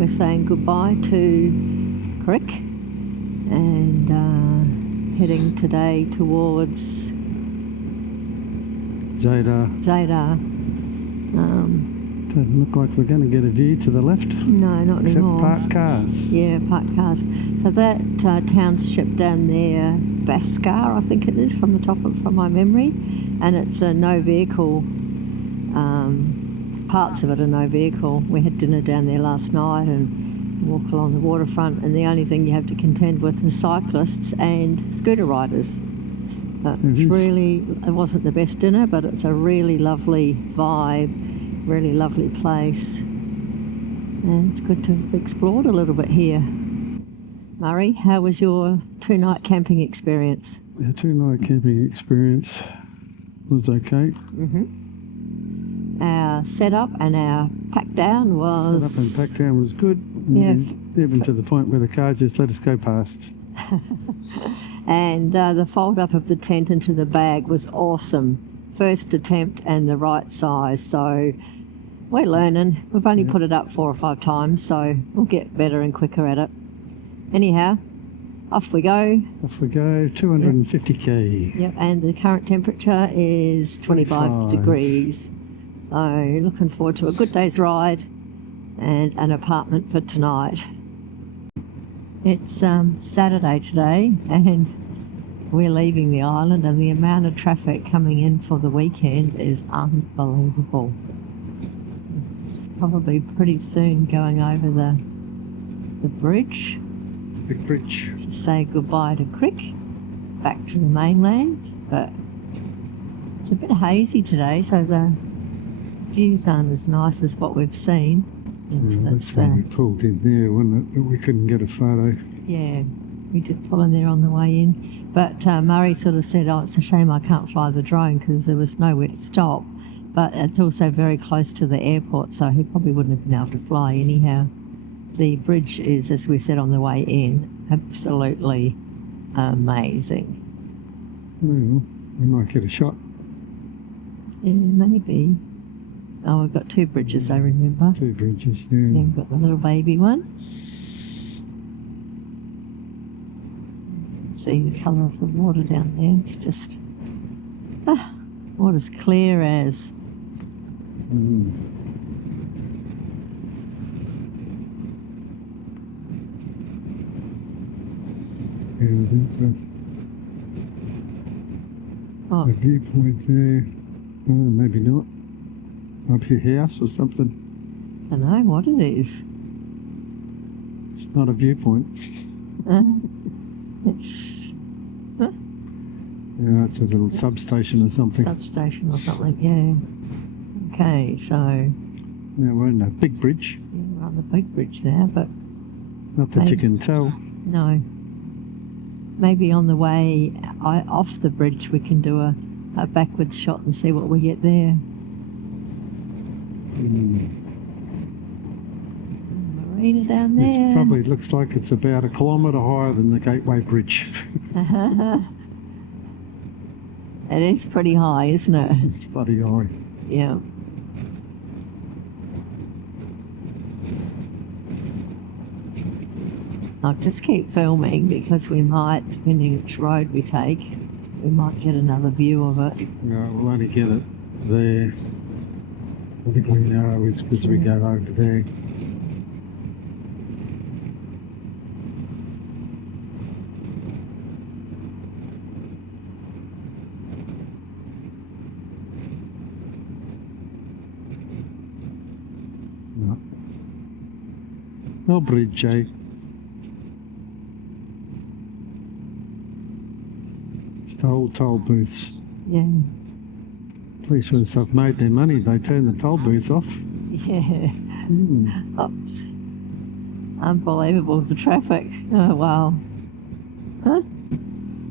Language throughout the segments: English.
we're saying goodbye to Crick and heading today towards Zadar. Doesn't look like we're going to get a view to the left. No, not except anymore. Parked cars. Yeah, parked cars. So that township down there, Baskar, I think it is, from my memory, and it's a no vehicle. Parts of it are no vehicle. We had dinner down there last night and walk along the waterfront, and the only thing you have to contend with is cyclists and scooter riders. But it wasn't the best dinner, but it's a really lovely vibe, really lovely place, and it's good to have explored a little bit here. Murray, how was your 2-night camping experience? The 2-night camping experience was okay. Our setup and our pack down was... Setup and pack down was good. Yeah. Even to the point where the car just let us go past. And the fold up of the tent into the bag was awesome. First attempt and the right size, so we're learning. We've only put it up 4 or 5 times, so we'll get better and quicker at it. Anyhow, off we go. Off we go, 250k. Yep, and the current temperature is 25 degrees. So looking forward to a good day's ride and an apartment for tonight. It's Saturday today and we're leaving the island, and the amount of traffic coming in for the weekend is unbelievable. It's probably pretty soon going over the bridge. Big bridge. To say goodbye to Crick, back to the mainland, but it's a bit hazy today, so the views aren't as nice as what we've seen. That's why we pulled in there, wasn't it? But we couldn't get a photo. Yeah, we did pull in there on the way in. But Murray sort of said, oh, it's a shame I can't fly the drone because there was nowhere to stop. But it's also very close to the airport, so he probably wouldn't have been able to fly anyhow. The bridge is, as we said on the way in, absolutely amazing. We might get a shot. Yeah, maybe. Oh, we've got 2 bridges, I remember. 2 bridges, yeah. And we've got the little baby one. See the colour of the water down there. It's just... water's clear as... Yeah, there's a viewpoint there. Maybe not. Up your house or something. I don't know what it is. It's not a viewpoint. It's... Yeah, it's a little substation or something. Substation or something, yeah. Okay, so... Now we're in a big bridge. Yeah, we're on the big bridge now, but... Not that you can tell. No. Maybe on the way off the bridge we can do a backwards shot and see what we get there. Marina down there. It probably looks like it's about 1 kilometre higher than the Gateway Bridge. It is pretty high, isn't it? It's bloody high. Yeah. I'll just keep filming because we might, depending which road we take, we might get another view of it. No, we'll only get it there. I think we narrow it because we go over there. No. No bridge, eh? Just old toll booths. Yeah. At least when they've made their money, they turn the toll booth off. Yeah. Oops. Unbelievable, the traffic. Oh, wow. Huh?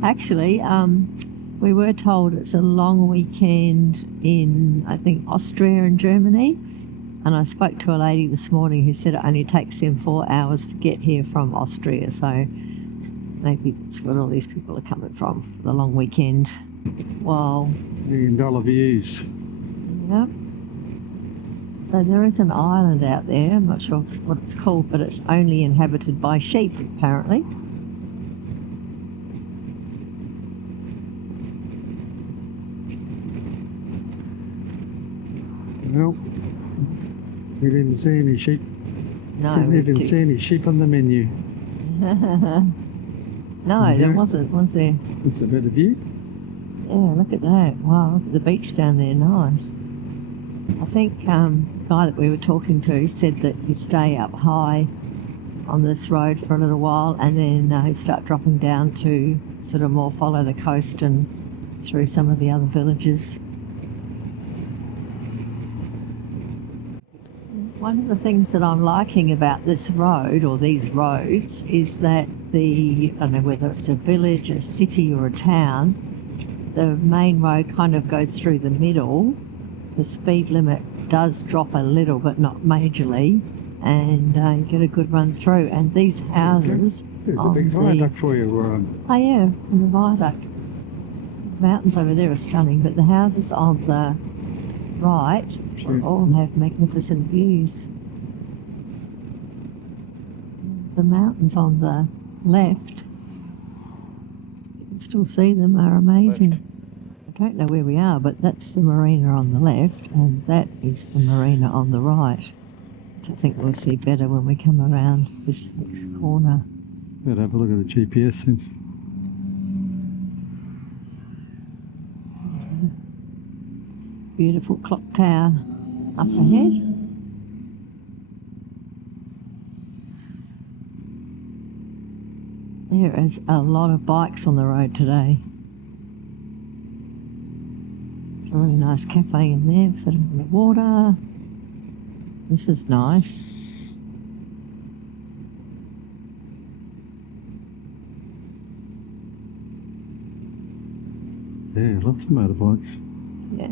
Actually, we were told it's a long weekend in, I think, Austria and Germany. And I spoke to a lady this morning who said it only takes them 4 hours to get here from Austria. So maybe that's where all these people are coming from for the long weekend. Wow. $1 million views. Yep. So there is an island out there, I'm not sure what it's called, but it's only inhabited by sheep, apparently. Well, we didn't see any sheep. No, Didn't we even do. see any sheep on the menu. No, there Yeah. wasn't, was there? It's a better view. Yeah, look at that. Wow, look at the beach down there. Nice. I think the guy that we were talking to said that you stay up high on this road for a little while and then you start dropping down to sort of more follow the coast and through some of the other villages. One of the things that I'm liking about this road, or these roads, is that I don't know whether it's a village, a city or a town, the main road kind of goes through the middle. The speed limit does drop a little, but not majorly, and you get a good run through. And these houses... There's a on big the- viaduct for you, Ron. Oh yeah, and the viaduct. The mountains over there are stunning, but the houses on the right Sure. all have magnificent views. The mountains on the left, you can still see them, are amazing. I don't know where we are, but that's the marina on the left, and that is the marina on the right, which I think we'll see better when we come around this next corner. Better have a look at the GPS then. Beautiful clock tower up ahead. There is a lot of bikes on the road today. It's a really nice cafe in there, sitting in the water. This is nice. Yeah, lots of motorbikes. Yeah.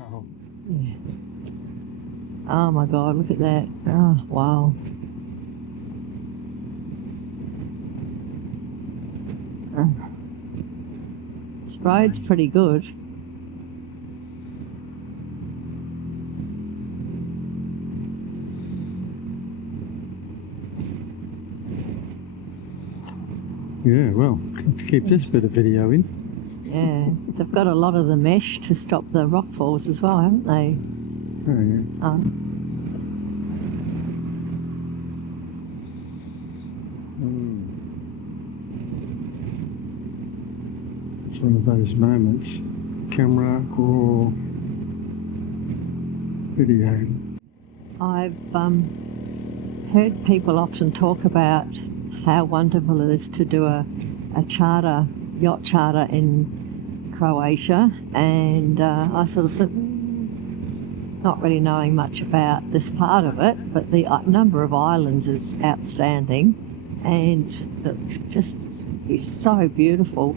Oh. Yeah. Oh my God, look at that. Oh, wow. This road's pretty good. Yeah, well, keep this bit of video in. Yeah. They've got a lot of the mesh to stop the rock falls as well, haven't they? Oh, yeah. It's one of those moments, camera or video. I've heard people often talk about how wonderful it is to do a yacht charter in Croatia, and I sort of thought, not really knowing much about this part of it, but the number of islands is outstanding, and just is so beautiful.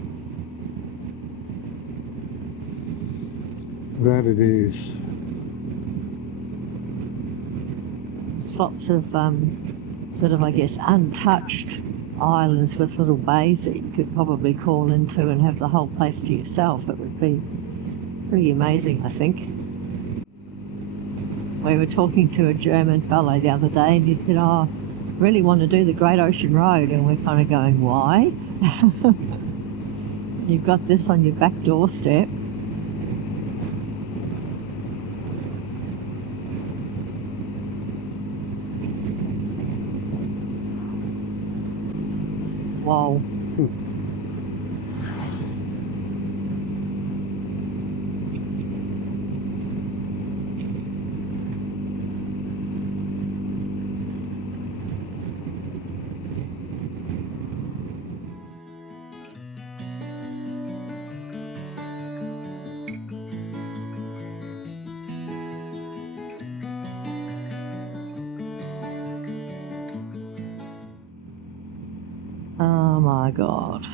That it is. There's lots of sort of, I guess, untouched islands with little bays that you could probably call into and have the whole place to yourself. It would be pretty amazing, I think. We were talking to a German fellow the other day, and he said, "Oh, I really want to do the Great Ocean Road," and we're kind of going, "Why?" You've got this on your back doorstep. Wow. Oh my God.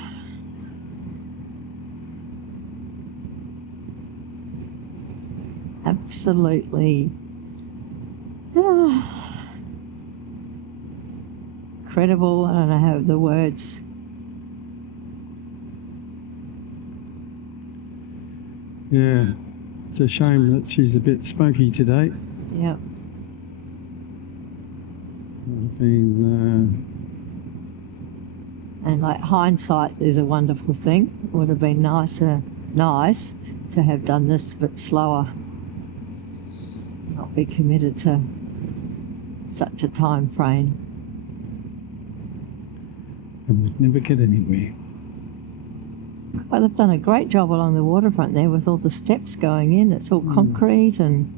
Absolutely. incredible. I don't know how the words. Yeah, it's a shame that she's a bit smoky today. Yep. Would have been, And like hindsight is a wonderful thing. It would have been nice to have done this a bit slower. Not be committed to such a time frame. and we'd never get anywhere. Well, they've done a great job along the waterfront there with all the steps going in. It's all concrete and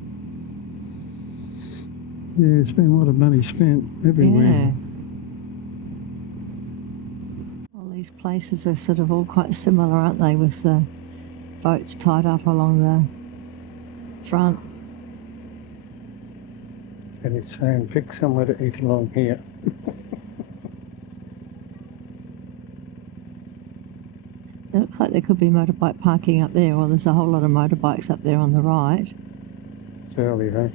Yeah, it's been a lot of money spent everywhere. yeah. All these places are sort of all quite similar, aren't they, with the boats tied up along the front. And it's saying pick somewhere to eat along here. It looks like there could be motorbike parking up there. Well, there's a whole lot of motorbikes up there on the right. It's early though.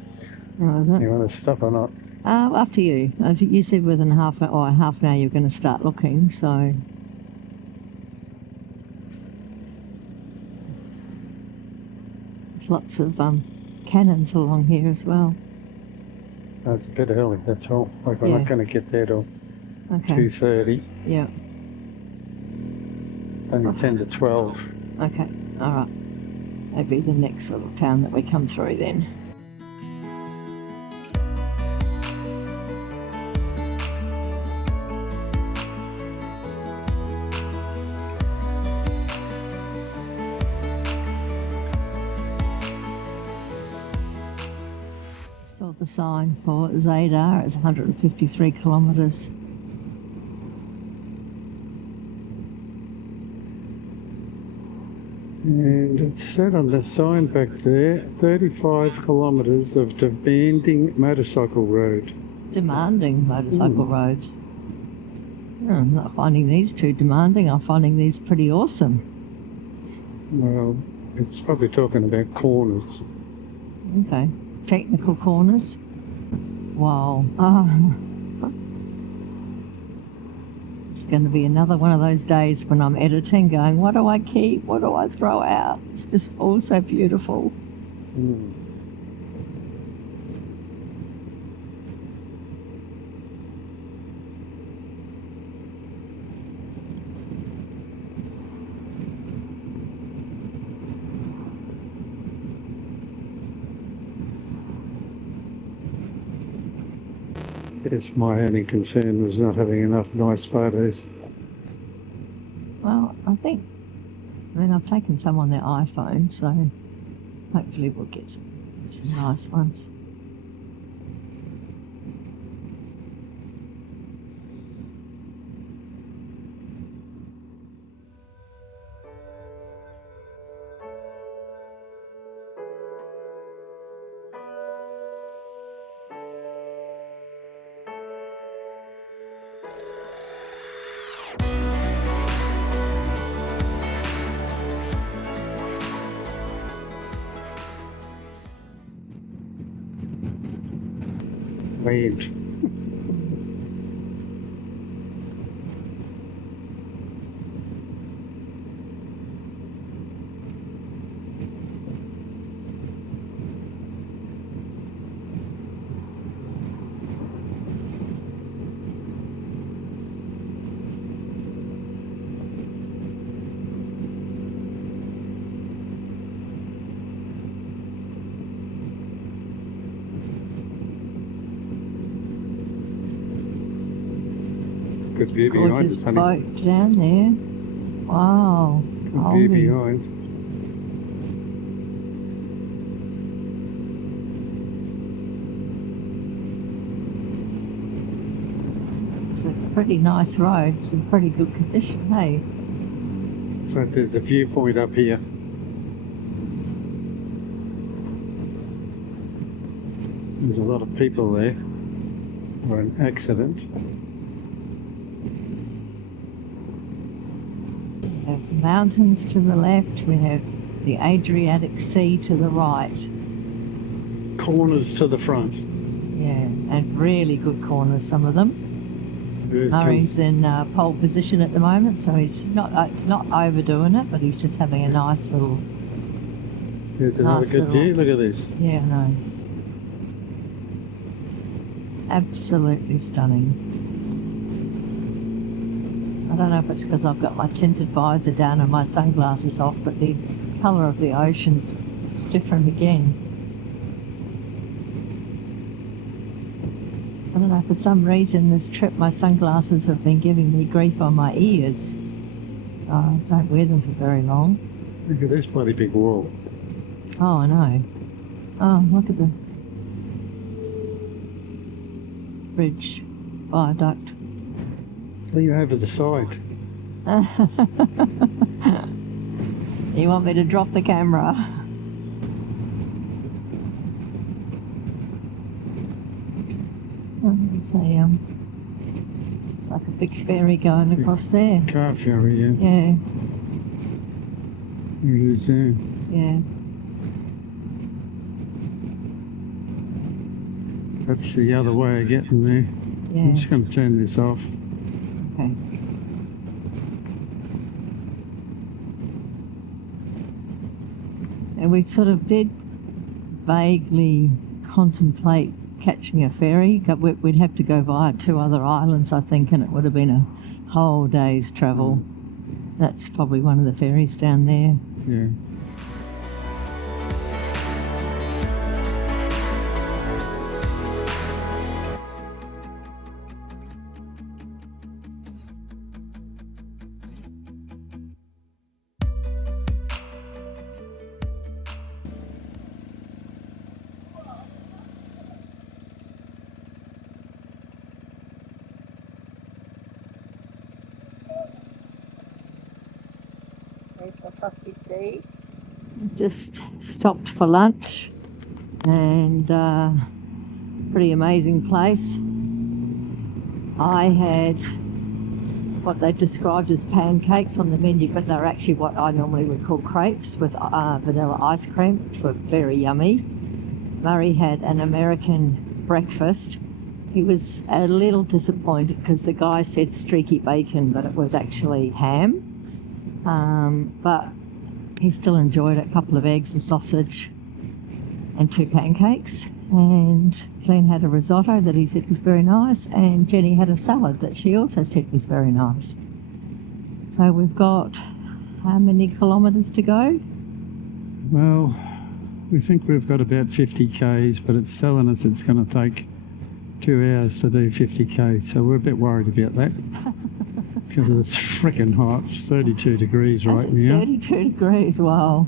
Oh, is it? You want to stop or not? Up to you. I think you said within half an hour you're going to start looking, so... There's lots of cannons along here as well. No, it's a bit early, that's all. Like we're Yeah. not going to get there till Okay. 2:30. Yeah. It's only 10 to 12. Okay. All right. Maybe the next little town that we come through then. Saw the sign for Zadar. It's 153 kilometres. And it said on the sign back there, 35 kilometres of demanding motorcycle road. Demanding motorcycle roads. Oh, I'm not finding these too demanding. I'm finding these pretty awesome. Well, it's probably talking about corners. Okay. Technical corners. Wow. It's going to be another one of those days when I'm editing going, what do I keep? What do I throw out? It's just all so beautiful. Mm. Yes, my only concern was not having enough nice photos. Well, I mean, I've taken some on their iPhone, so hopefully we'll get some nice ones. Land. Good view behind Gorgeous us, honey. boat down there. Wow. Good view Holy. behind. It's a pretty nice road. It's in pretty good condition, hey? So there's a viewpoint up here. There's a lot of people there. Or an accident. We have mountains to the left. We have the Adriatic Sea to the right. Corners to the front. Yeah, and really good corners, some of them. Murray's in pole position at the moment, so he's not overdoing it, but he's just having a nice little... Here's another good view. Look at this. Yeah, I know. Absolutely stunning. I don't know if it's because I've got my tinted visor down and my sunglasses off, but the colour of the ocean's different again. I don't know, for some reason this trip my sunglasses have been giving me grief on my ears, so I don't wear them for very long. Look at this bloody big wall. Oh, I know. Oh, look at the bridge, viaduct. Lean over the side. You want me to drop the camera? It's like a big ferry going across there. Car ferry, yeah. Yeah. Here it is there. Yeah. That's the other way of getting there. Yeah. I'm just going to turn this off. Okay. And we sort of did vaguely contemplate catching a ferry. We'd have to go via 2 other islands, I think, and it would have been a whole day's travel. That's probably one of the ferries down there. Yeah. There's my trusty Steve. Just stopped for lunch, and pretty amazing place. I had what they described as pancakes on the menu, but they're actually what I normally would call crepes with vanilla ice cream, which were very yummy. Murray had an American breakfast. He was a little disappointed because the guy said streaky bacon, but it was actually ham. But he still enjoyed it. A couple of eggs, a sausage and 2 pancakes. And Glenn had a risotto that he said was very nice, and Jenny had a salad that she also said was very nice. So we've got how many kilometres to go? Well, we think we've got about 50 k's, but it's telling us it's going to take 2 hours to do 50 k's, so we're a bit worried about that. Because it's freaking hot. It's 32 degrees right now. 32 degrees, wow.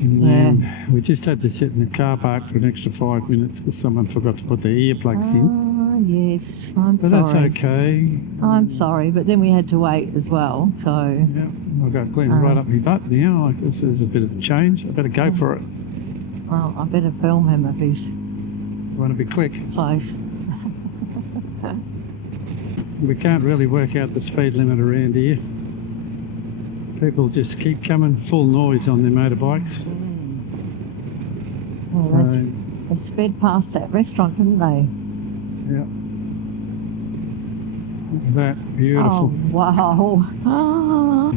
And then we just had to sit in the car park for an extra 5 minutes because someone forgot to put their earplugs in. Oh, yes, I'm But sorry. that's okay. I'm sorry, but then we had to wait as well, so... Yeah, I've got Glenn right up my butt now. Like, this is a bit of a change. I better go for it. Well, I better film him if he's Want to be quick. close. We can't really work out the speed limit around here. People just keep coming full noise on their motorbikes. Well, So, they sped past that restaurant, didn't they? yeah. Look at that, beautiful. Oh, wow. Ah.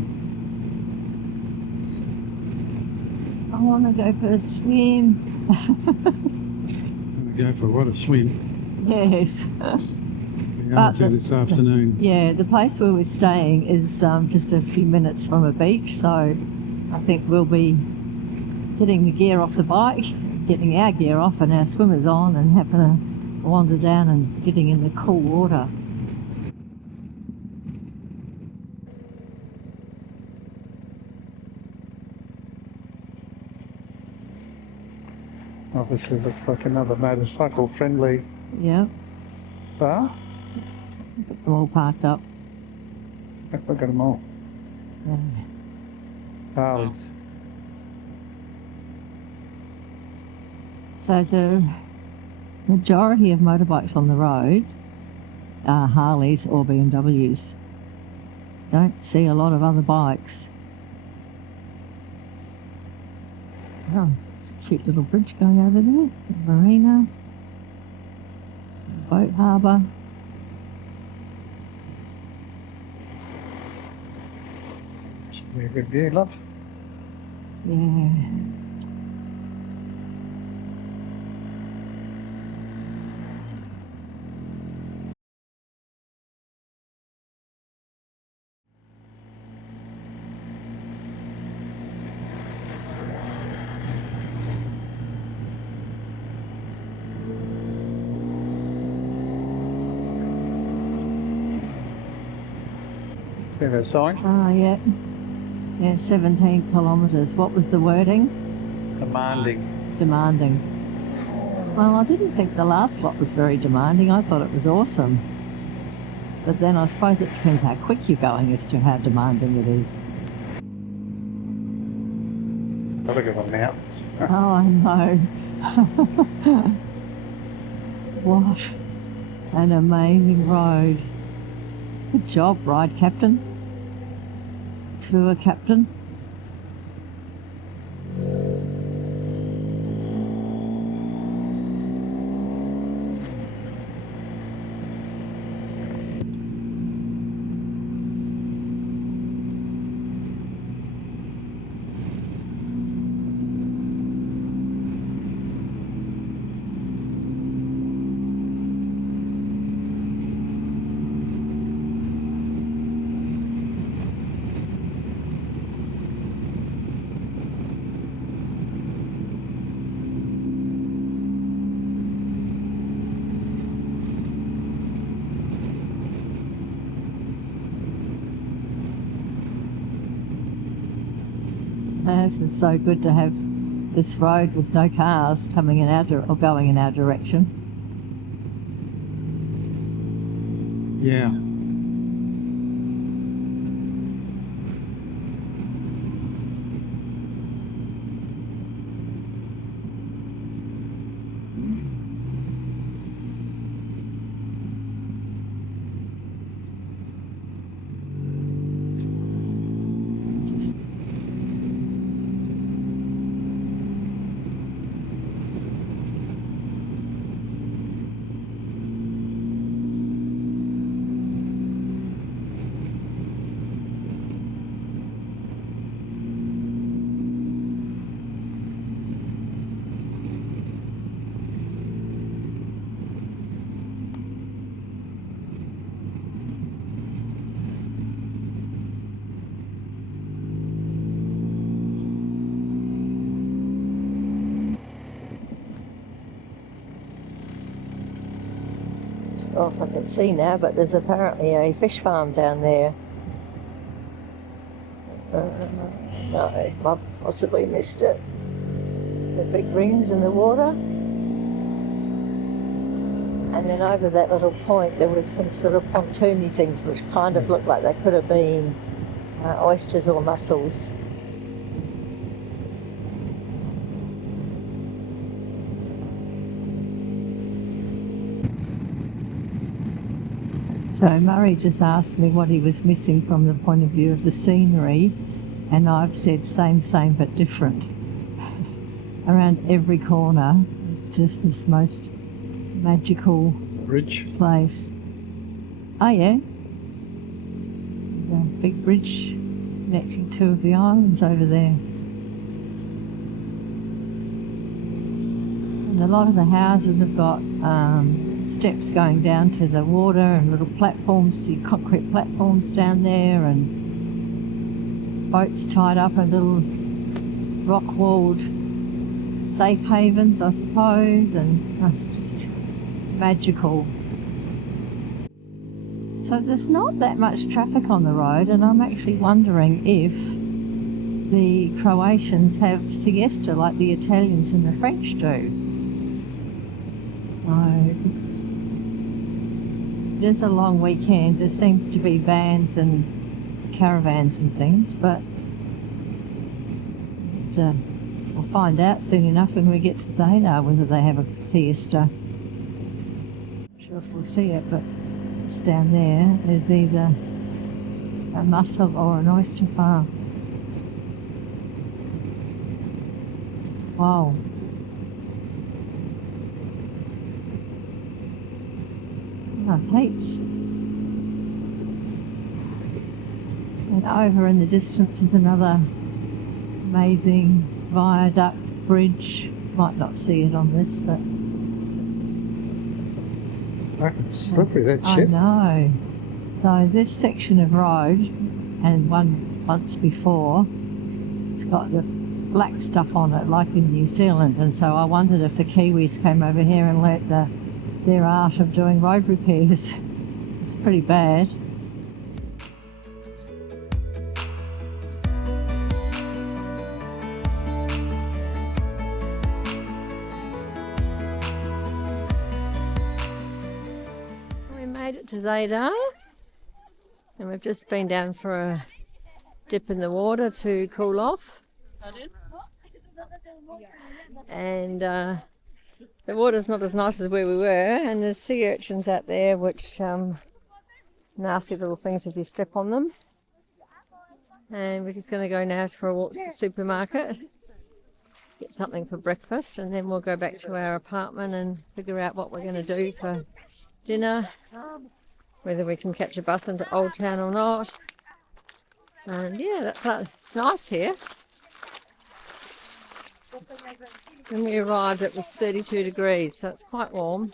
I want to go for a swim. I'm going to go for what a swim. Yes. We're going to this afternoon. Yeah, the place where we're staying is just a few minutes from a beach, so I think we'll be getting the gear off the bike, getting our gear off and our swimmers on, and having a wander down and getting in the cool water. Obviously looks like another motorcycle friendly Yeah, bar. they're all parked up. Yep, we've got them all. Yeah. Harleys. So the majority of motorbikes on the road are Harleys or BMWs. Don't see a lot of other bikes. Oh, it's a cute little bridge going over there. Marina. Boat harbour. Be a good view, love. Yeah. See the sign? Oh, yeah. Yeah, 17 kilometres. What was the wording? Demanding. Demanding. Well, I didn't think the last lot was very demanding. I thought it was awesome. But then I suppose it depends how quick you're going as to how demanding it is. Look at the mountains. Oh, I know. What an amazing road. Good job, ride captain. Tour captain. This is so good to have this road with no cars coming in or going in our direction. Yeah. Just oh, if I can see now, but there's apparently a fish farm down there. No, I possibly missed it. The big rings in the water. And then over that little point there was some sort of pontoony things which kind of looked like they could have been oysters or mussels. So Murray just asked me what he was missing from the point of view of the scenery, and I've said same but different. Around every corner is just this most magical Bridge. place. Oh yeah, there's a big bridge connecting two of the islands over there. And a lot of the houses have got steps going down to the water and little platforms, the concrete platforms down there, and boats tied up in little rock-walled safe havens, I suppose, and it's just magical. So there's not that much traffic on the road, and I'm actually wondering if the Croatians have siesta like the Italians and the French do. It is a long weekend. There seems to be vans and caravans and things, but we'll find out soon enough when we get to Zadar whether they have a siesta. Not sure if we'll see it, but it's down there. There's either a mussel or an oyster farm. Wow. That's heaps. And over in the distance is another amazing viaduct bridge. Might not see it on this, but It's slippery, that I ship. know. So this section of road, and once before, it's got the black stuff on it like in New Zealand, and so I wondered if the Kiwis came over here and learnt their art of doing road repairs. It's pretty bad. We made it to Zadar, and we've just been down for a dip in the water to cool off. And the water's not as nice as where we were, and there's sea urchins out there, which nasty little things if you step on them. And we're just going to go now for a walk to the supermarket, get something for breakfast, and then we'll go back to our apartment and figure out what we're going to do for dinner, whether we can catch a bus into Old Town or not. And yeah, it's nice here. When we arrived it was 32 degrees, so it's quite warm.